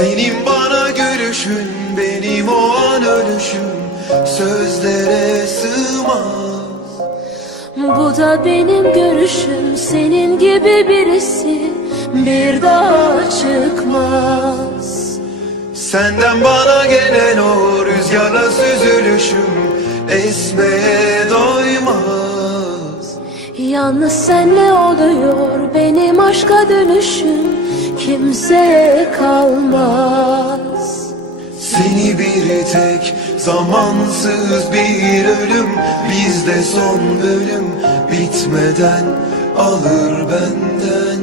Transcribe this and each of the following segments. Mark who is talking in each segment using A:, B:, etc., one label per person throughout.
A: Senin bana görüşün benim o an ölüşüm. Sözlere sığmaz. Bu da benim görüşüm senin gibi birisi Bir daha çıkmaz.
B: Senden bana gelen o rüzgarla süzülüşüm Esmeye doymaz.
A: Yalnız senle oluyor benim aşka dönüşüm. Kimseye kalmaz.
B: Seni bir tek zamansız bir ölüm Bizde son bölüm bitmeden alır benden.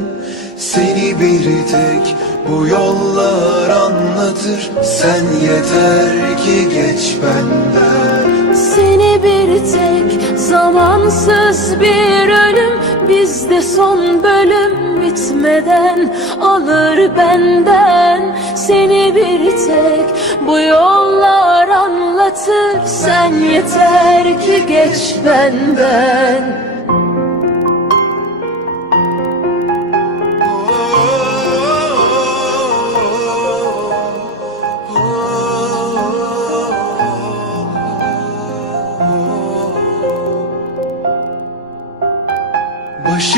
B: Seni bir tek bu yollar anlatır Sen yeter ki geç benden.
A: Seni bir tek zamansız bir ölüm Bizde son bölüm bitmeden alır benden Seni bir tek. Bu yollar anlatır Sen yeter ki geç benden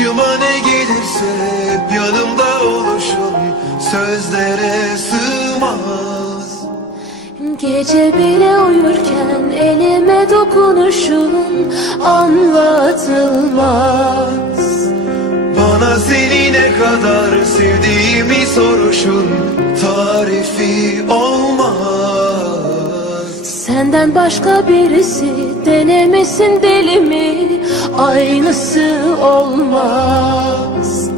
B: Başıma ne gelirse hep yanımda oluşun Sözlere sığmaz.
A: Gece bile uyurken elime dokunuşun anlatılmaz.
B: Bana seni ne kadar sevdiğimi soruşun. Tarifi olmaz
A: Senden başka birisi denemesin deli mi? Aynısı olmaz.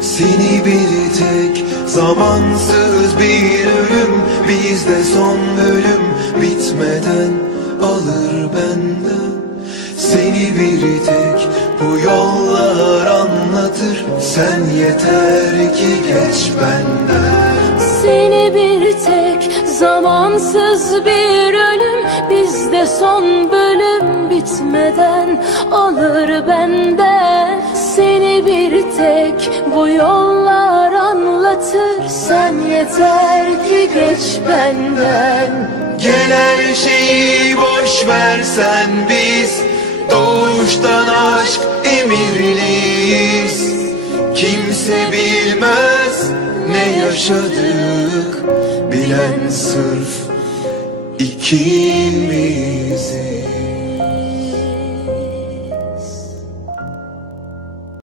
B: Seni bir tek zamansız bir ölüm Bizde son bölüm bitmeden alır benden Seni bir tek bu yollar anlatır Sen yeter ki geç benden
A: zamansız bir ölüm. Bizde son bölüm bitmeden alır benden Seni bir tek bu yollar anlatır. Sen yeter ki geç benden.
B: Gel her şeyi boş versen biz. Doğuştan aşk emirliyiz. Kimse bilmez ne yaşadık Bilen sırf ikimiziz